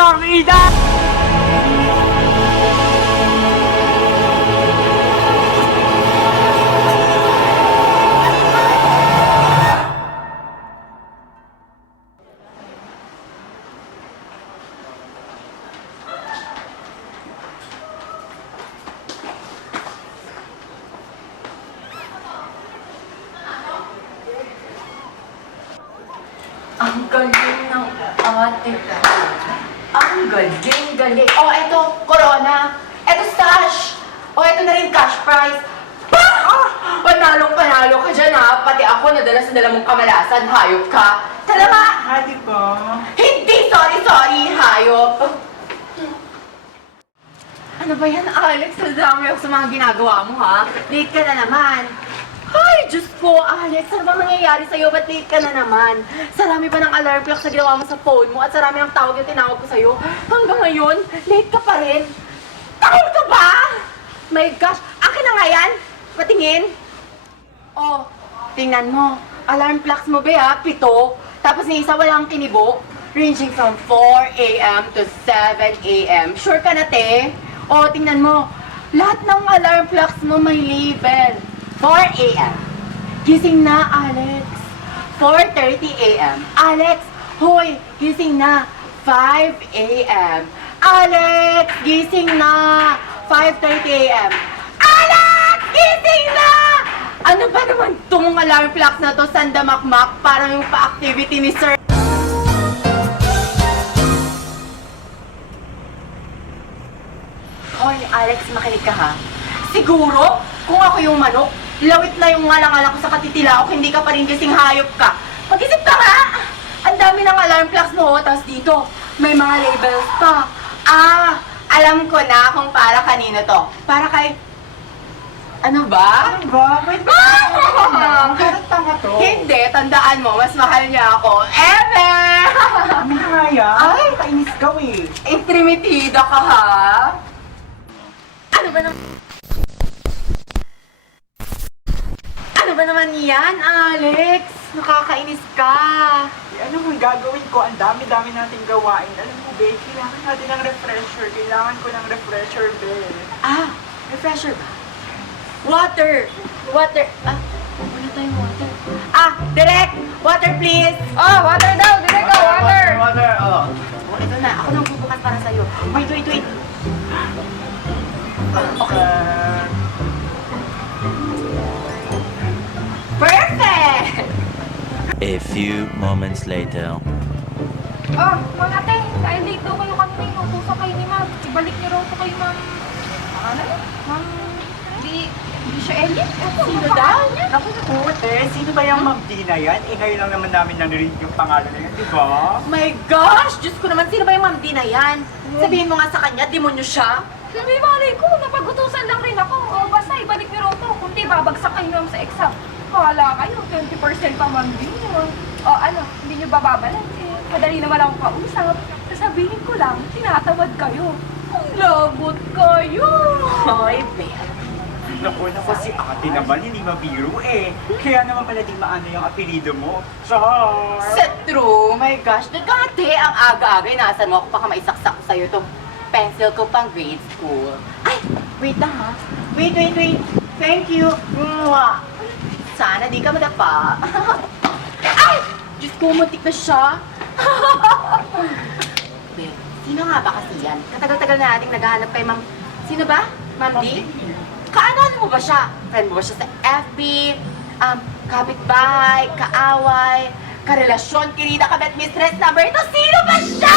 Tangina! Ang galing ng ate ko. Ang galing. Oh, eto, Corona. Eto, stash. Oh, eto na rin, cash prize. Panalo ka dyan, ha? Pati ako, nadala sa dala mong kamalasan. Hayop ka. Talaga? Ate ko. Hindi, sorry, hayop. Ano ba yan, Alex? Nadami ako sa mga ginagawa mo, ha? Late ka na naman. Ay, Diyos ko, Alex, ano ba mangyayari sa'yo? Ba't late ka na naman? Sarami pa ng alarm clock sa ginawa mo sa phone mo at sarami ng tawag yung tinawag ko sa'yo. Hanggang ngayon, late ka pa rin. Takot ka ba? My gosh, akin na nga yan. Patingin. Oh, tingnan mo. Alarm clocks mo ba, ha? 7. Tapos yung isa walang kinibo. Ranging from 4 a.m. to 7 a.m. Sure ka na, te? Oh, tingnan mo. Lahat ng alarm clocks mo may label. 4 a.m. Gising na, Alex. 4:30 a.m. Alex, hoy, gising na. 5 a.m. Alex, gising na. 5:30 a.m. Alex, gising na! Ano ba naman itong alarm clocks na to, sandamakmak? Parang yung pa-activity ni Sir. Hoy, Alex, makinig ka ha. Siguro, kung ako yung manok, lawit na yung ngalang-alang ko sa katitilaok, hindi ka pa rin gising, hayop ka. Mag-isip ka nga! Ang dami ng alarm clocks mo, tapos dito, may mga labels pa. Alam ko na kung para kanino to. Para kay... Ano ba? Ano ba? Wait ba? Bakit tanga to? Hindi, tandaan mo, mas mahal niya ako. Ever! Kami na nga yan. Ay! Kainis ka eh. Intrimitida ka ha? Ano ba naman yan, Alex? Nakakainis ka. Ano kung gagawin ko? Ang dami-dami nating gawain. Alam mo, babe, kailangan natin ng refresher. Kailangan ko ng refresher, babe. Refresher ba? Water! Wala tayong water. Direk! Water, please! Oh, water daw! Direk ka, water! Water, oh. Oh, ito na. Ako nang bubukas para sa'yo. Wait. Okay. Perfect! A few moments later. Oh, mga ate, dahil late daw kayo kanina yung utusan kayo ni ma'am. Ibalik niyo raw to kay ma'am... Ano? Ma'am... Di siya Ellie? Sino daw? Naku, sino ba yung Ma'am Dina yan? Ngayon lang naman namin narinig yung pangalan na yan, di ba? My gosh! Diyos ko naman, sino ba yung Ma'am Dina yan? Sabihin mo nga sa kanya, demonyo siya. Sabi, malay ko, napag-utusan lang rin ako. O, basta ibalik niyo raw to. Kundi babagsak kayo ma'am sa exam. Bahala kayo, 20% pa ma'am din yun. O ano, hindi niyo bababalik eh. Madali naman akong kausap. Sasabihin ko lang, tinatamad kayo. Ang labot kayo! Hoy, Ben. Naku, si ate naman, hindi mabiro eh. Kaya naman pala di maano yung apelido mo. Char! Sa true, my gosh. Dati ang aga-aga, inasan mo ako baka maisaksak ko sa'yo itong pencil ko pang grade school. Ay, wait lang ha. Wait. Thank you. Mwah. Sana di ka madapa. Ay! Diyos ko, muntik na siya. Ben, sino nga ba kasi yan? Katagal-tagal na nating naghahanap kay Ma'am... Sino ba? Ma'am D? Kaano mo ba siya? Friend mo ba siya sa FB? Kapitbahay, kaaway, karelasyon, kirida, kabet, mistress, number ito? Sino ba siya?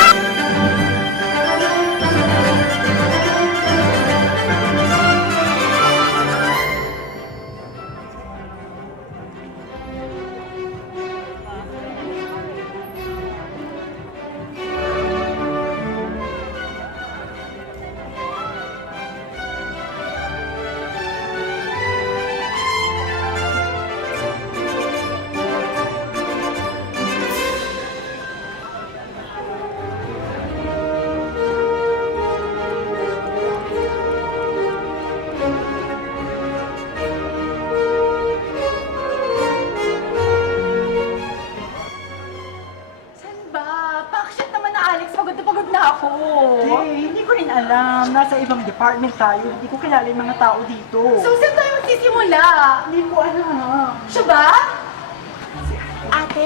department tayo. Hindi ko kilala yung mga tao dito. So, saan tayo magsisimula? Hindi ko alam. Siya ba? Ate.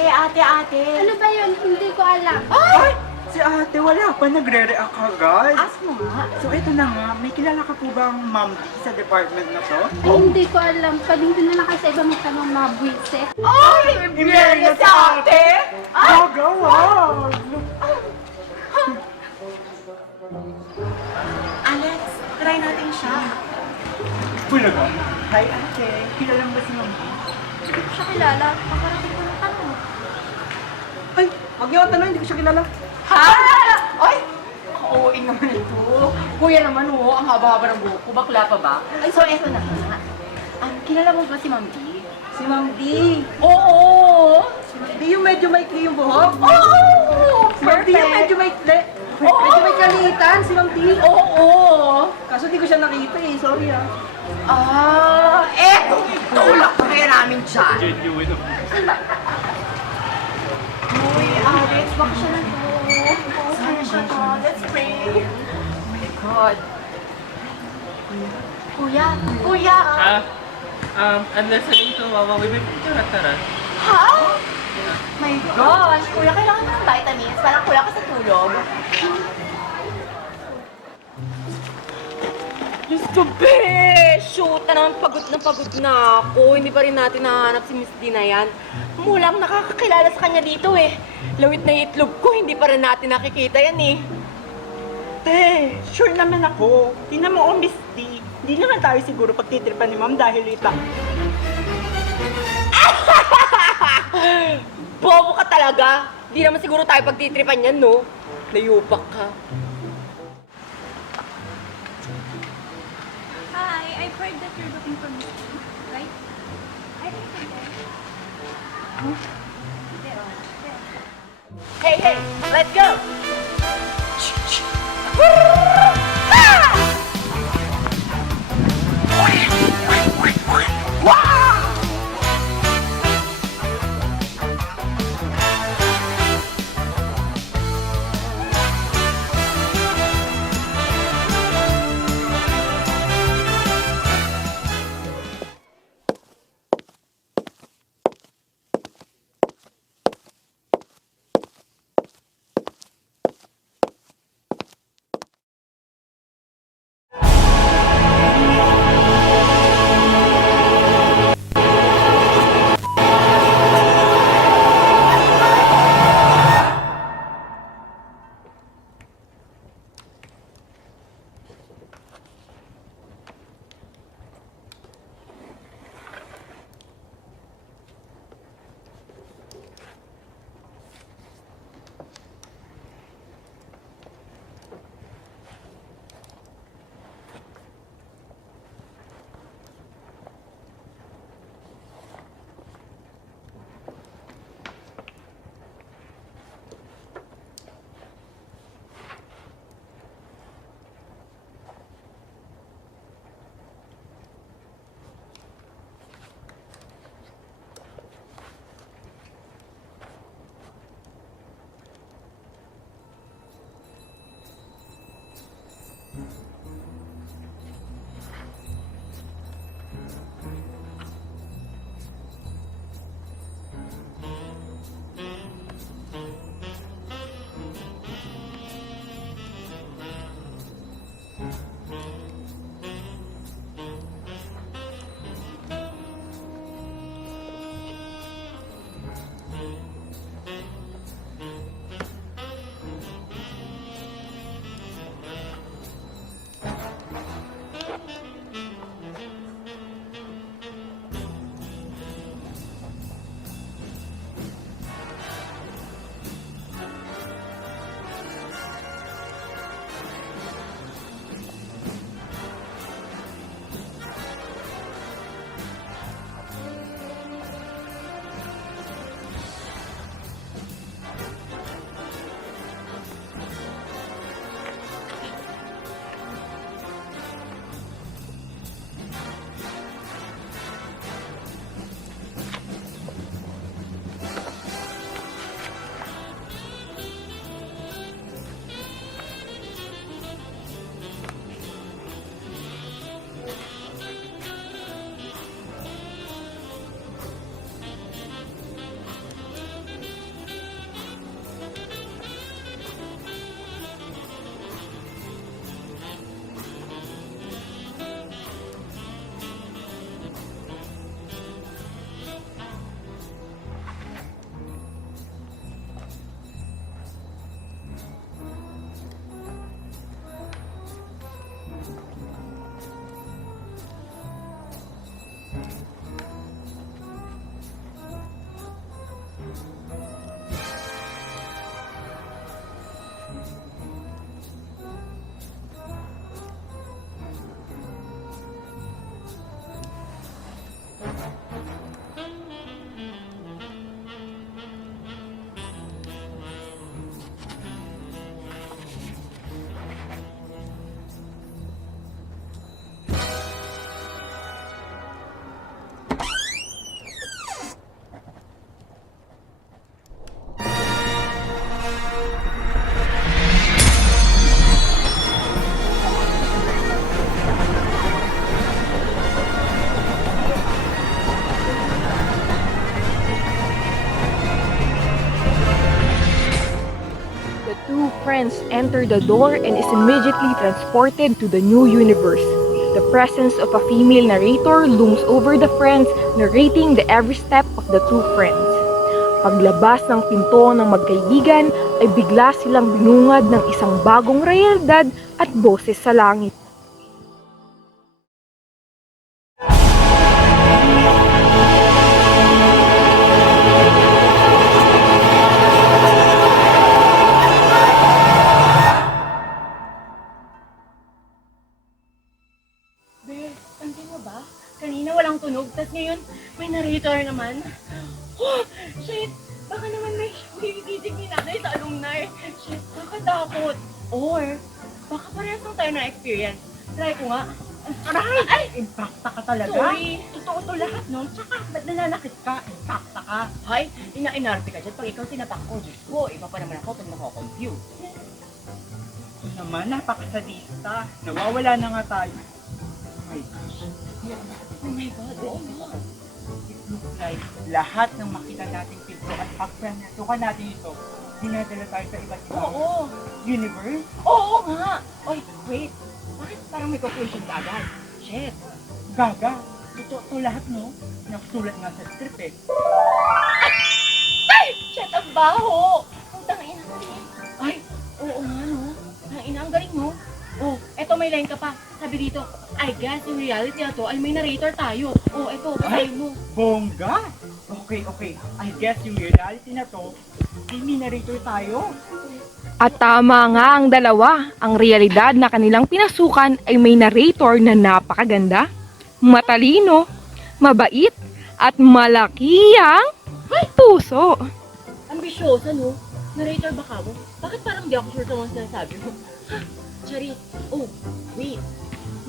Ano ba yun? Hindi ko alam. Ay! Si ate, wala pa. Nagre-react agad. Ask mo nga. So, ito na nga. May kilala ka po bang Ma'am D sa department na to? Ay, hindi ko alam. Pwedeng doon na lang kasi iba magtanong mga buwisit. Ay! Meron na si ate! Ay! Wag! Alex, try natin siya. Wala ba? Hi ate. Kilala mo ba si Ma'am D? Hindi ko siya kilala. Pagkarating ko ng tanong. Ay! Wag niyo tanong. Hindi ko siya kilala. Ha? Ay! Oo, naman ito. Kuya naman, ang haba-haba ng buhok ko. Bakla pa ba? Ay, so eto na nga. Kilala mo ba si Ma'am D? Si Ma'am D. Oo! Di yung medyo maikli yung buhok? Oo! Si Ma'am D yung medyo maikli. Oo. Medyo may kalitan si Ma'am D. Oo! Kaso di ko siya nakita eh. Sorry ah. Eto! Tulak pa kaya namin dyan. Uy, Alex, baka siya na to. Sana siya to. Let's pray. Oh my God. Kuya! I'm listening to Mama. We've been tara. Ha? My gosh! Kuya, kailangan mo ng vitamins. Parang kulang ka sa tulog. Diyos ko, be! Shoot! Naman pagod na ako. Hindi pa rin natin nahanap si Miss D na yan. Mulang nakakakilala sa kanya dito eh. Lawit na itlog ko, hindi pa rin natin nakikita yan eh. Te, sure naman ako. Tingnan mo, Miss D. Hindi naman tayo siguro pagtitripan ni Ma'am dahil ito. Bobo ka talaga. Di naman siguro tayo pagtitripan yan, no? Nayupak ka. Hi, I've heard that you're looking for me. Right? I think I'm there. Hey, let's go! Wow! friends enter the door and is immediately transported to the new universe. The presence of a female narrator looms over the friends, narrating the every step of the two friends. Paglabas ng pinto ng magkaibigan ay bigla silang binungad ng isang bagong realidad at boses sa langit. Bes, andyan mo ba? Kanina walang tunog, tas ngayon may narrator naman. Oh, shit! Baka naman may hihigitig ni nanay sa alumni. Shit, nakatakot. Or, baka parehas lang tayo na experience. Try ko nga. Aray! Ay! Impacta ka talaga. Sorry! Totoo to lahat, no? Tsaka, ba't nananakit ka? Impacta ka. Hay, ina-inarte ka dyan. Pag ikaw sinapak ko, Diyos ko, iba pa naman ako pag nako-confuse. Ito naman, napakasadista. Nawawala na nga tayo. My gosh. Oh my God, oo nga. It looks like lahat ng makita nating pinto at pagpranatukan natin ito, dinadala tayo sa iba't ibang Oo. universe. Oo nga. Oy, wait. Bakit parang may conclusion ka agad? Shit. Gaga. Ito lahat, no? Nakasulat nga sa script eh. Ay! Shit, ang baho! Putang ina mo eh. Ay, oo nga no. Ang ina, ang galing mo. Oh, eto may line ka pa. Sabi dito, I guess in reality na to ay may narrator tayo. Oh, eto, basahin mo. Bongga! Okay. I guess yung reality na to, ay may narrator tayo. At tama nga ang dalawa. Ang realidad na kanilang pinasukan ay may narrator na napakaganda, matalino, mabait, at malakiyang puso. Ambisyosa no? Narrator ba ka mo? Bakit parang di ako sure sa mga sinasabi mo? Ha? Charit. Oh, wait.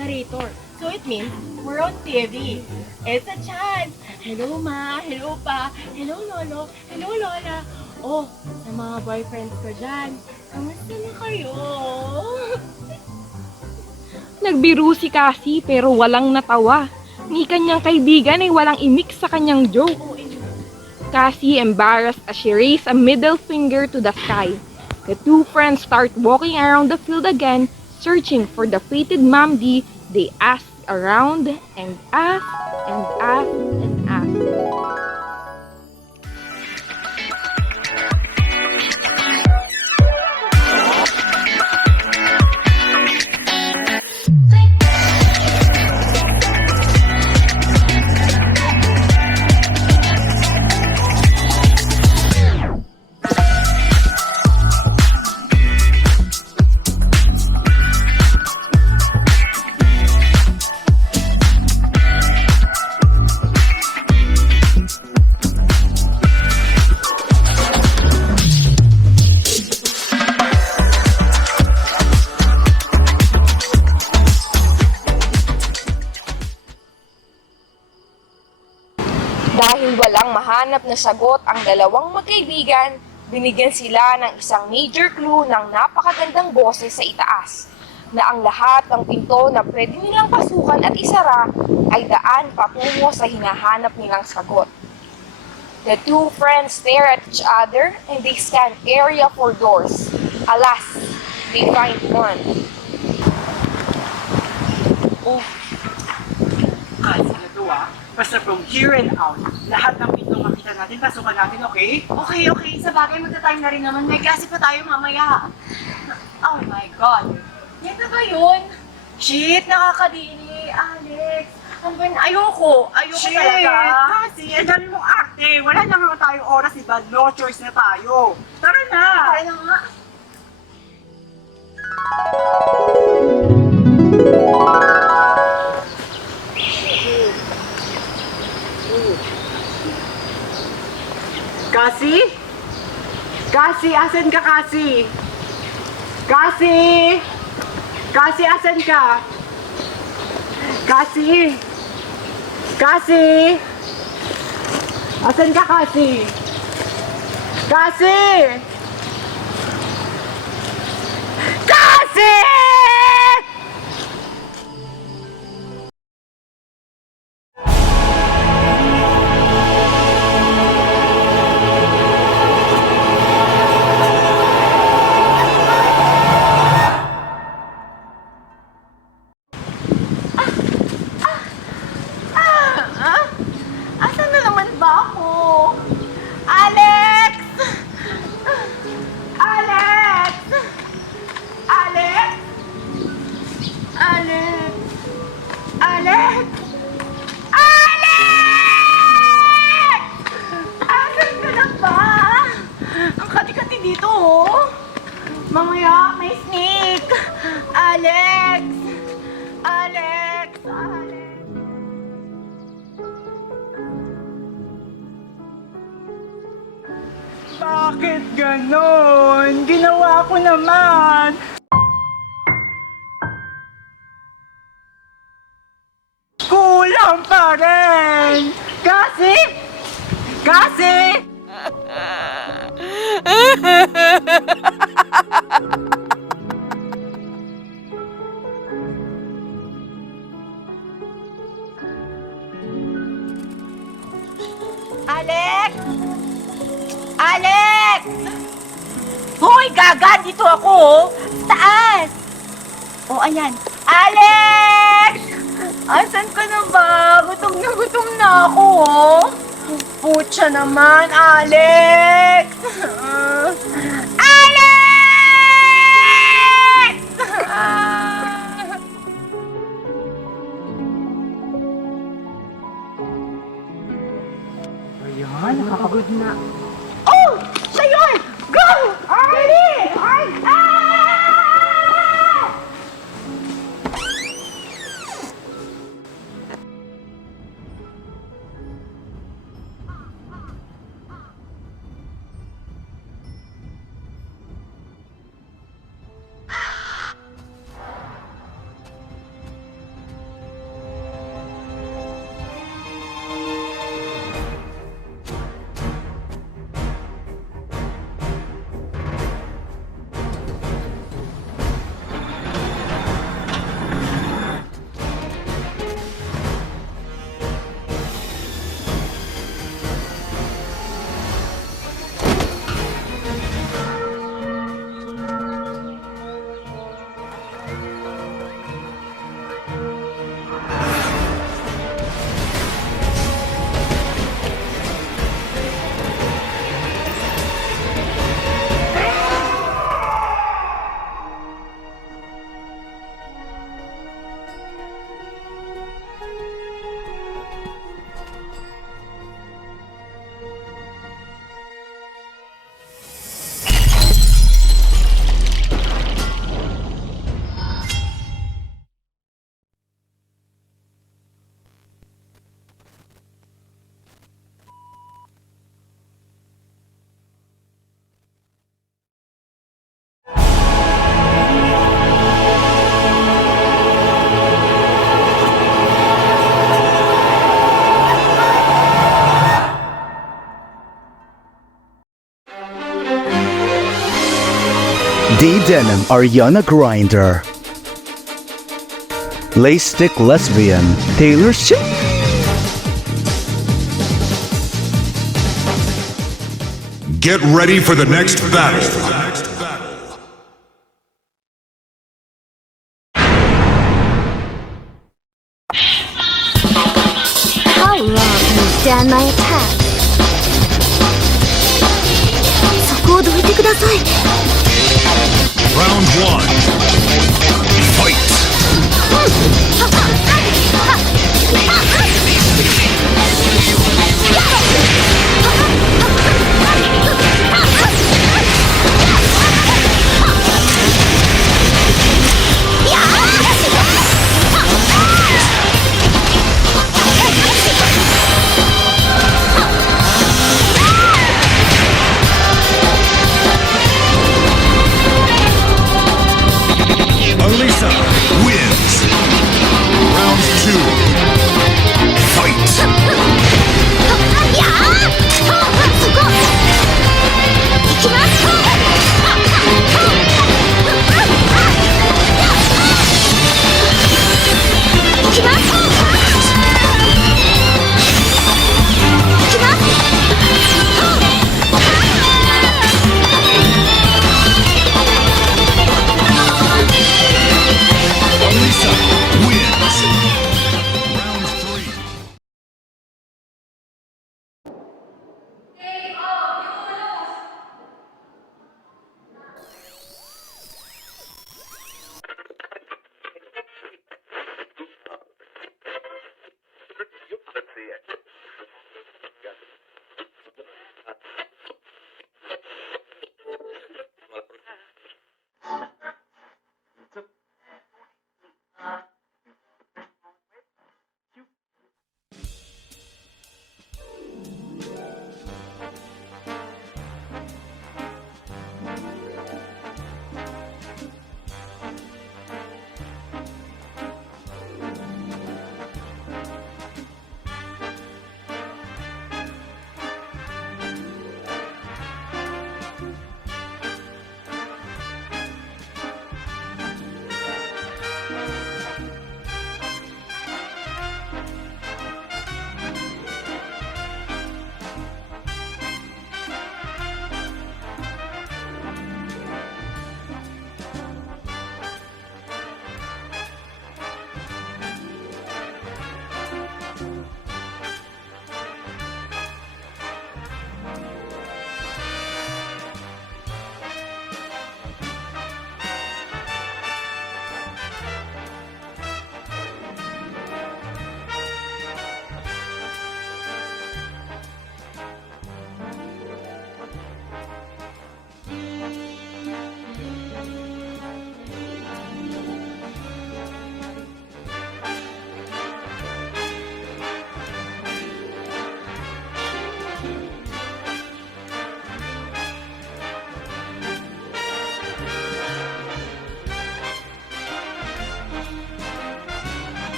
Narrator. So it means we're on TV. It's a chance. Hello ma, hello pa, hello lolo, hello lola. Oh, sa mga boyfriends ko dyan, kamusta na kayo? Nagbiro si Cassie pero walang natawa. Ni kanyang kaibigan ay walang imik sa kanyang joke. Oh, Cassie embarrassed as she raised a middle finger to the sky. The two friends start walking around the field again, searching for the fated Mamdi. They asked around and asked and asked and asked. Dahil walang mahanap na sagot ang dalawang magkaibigan, binigyan sila ng isang major clue ng napakagandang boses sa itaas, na ang lahat ng pinto na pwede nilang pasukan at isara ay daan patungo sa hinahanap nilang sagot. The two friends stare at each other and they scan area for doors. Alas, they find one. Oh, kasi na to ah. Basta from here and out, lahat ng pinto makita natin, pasukan natin, okay? Okay. Sa bagay, magta-time na rin naman. May klase pa tayo mamaya. Oh my God. Yan na ba yun? Shit, nakakadiri, Alex. Ayoko talaga. Kasi, ang dami mong arte. Wala na nga tayo oras, diba? No choice na tayo. Tara na! Kaya na nga. Kasi? Kasi, asan ka, Kasi? Kasi! Kasi, asan ka? Kasi! Kasi! Asan ka, Kasi? Kasi! Kasi! Alex! Alex! Alex! Bakit ganon? Ginawa ko naman! Kulang pa rin! Kasi! Kasi! Alex! Alex! Hoy, gaga! Dito ako, oh! Taas! Oh, ayan. Alex! Asan ka na ba? Gutom na ako, oh! Pucha naman, Alex! Alex! Ayan, nakapagod na. Oh! Siya yun! Go! Dali! Ay! Ah! D Denim Ariana Grinder. Lace Stick Lesbian Taylor Swift. Get ready for the next battle. How long can you stand my attack? そこをどいてください。 Round one. Fight. Alisa wins. Round two. Fight. Alisa wins. Round three.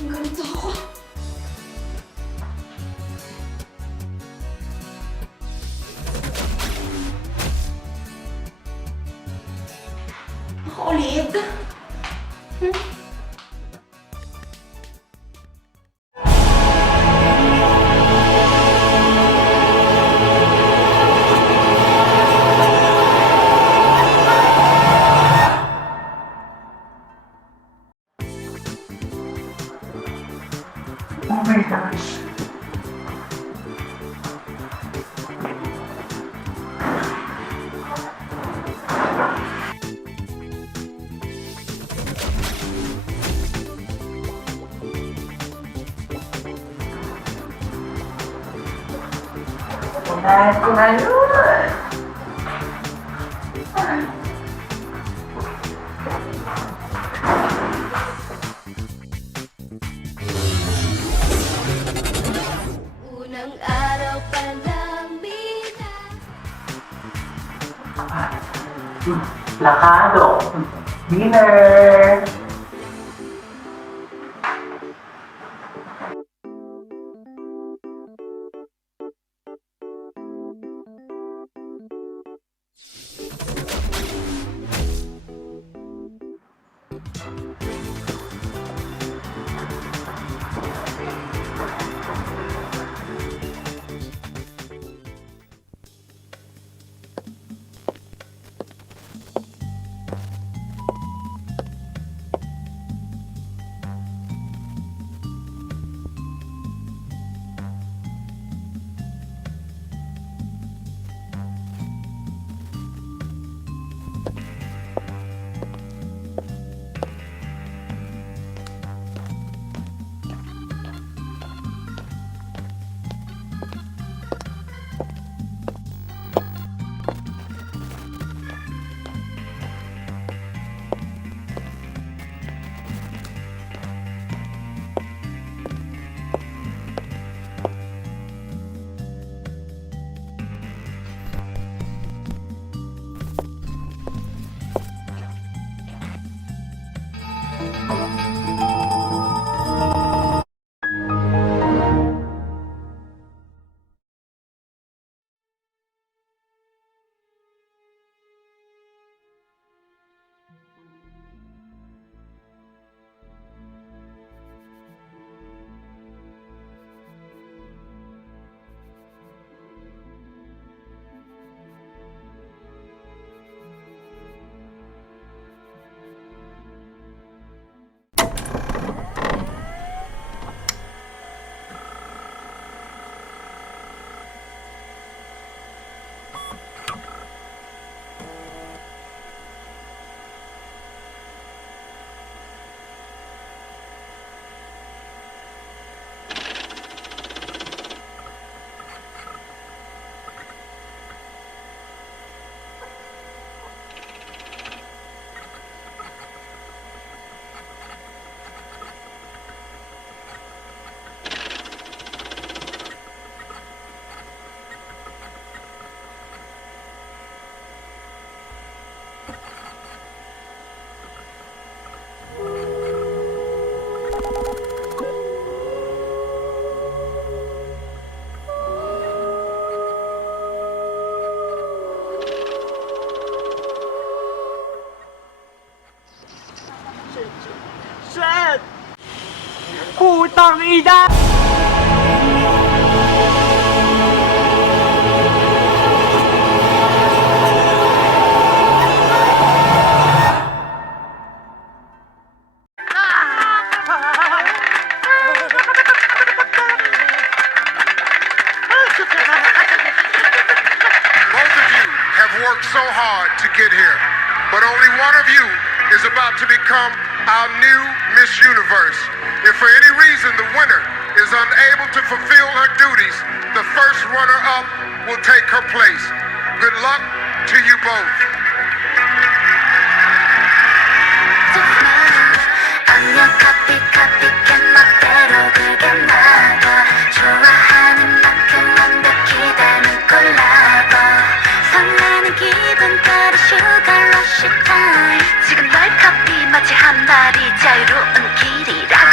Ganito ako. Ako ulit? Oh my gosh. Unang araw pa lang Lakado. Dinner. Shit! Putang ina! Worked so hard to get here, but only one of you is about to become our new Miss Universe. If for any reason the winner is unable to fulfill her duties, the first runner-up will take her place. Good luck to you both. 설레는 기분 따라 슈가 러쉬 타임 지금 널 커피 마치 한 마리 자유로운 길이라고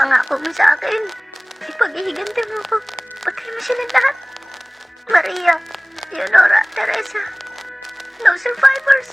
Pangako mo sa akin. Ipag-ihigante mo ko. Patay mo silang lahat. Maria, Leonora, Teresa. No survivors.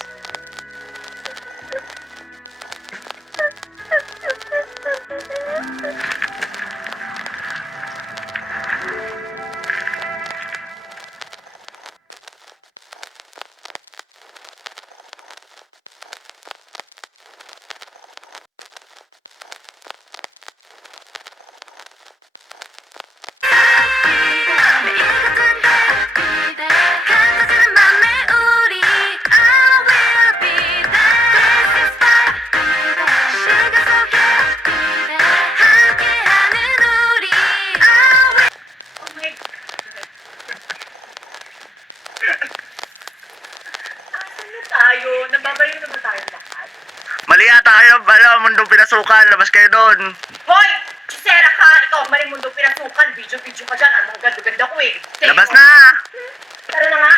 Tayo, nababaliw na ba tayo lahat? Mali yata kayo, mundong pinasukan, labas kayo doon. Hoy! Chisera ka! Ikaw ang maling mundo pinasukan. Video-video ka dyan. Ang mga ganda-ganda ko eh. Labas na! Tara na nga.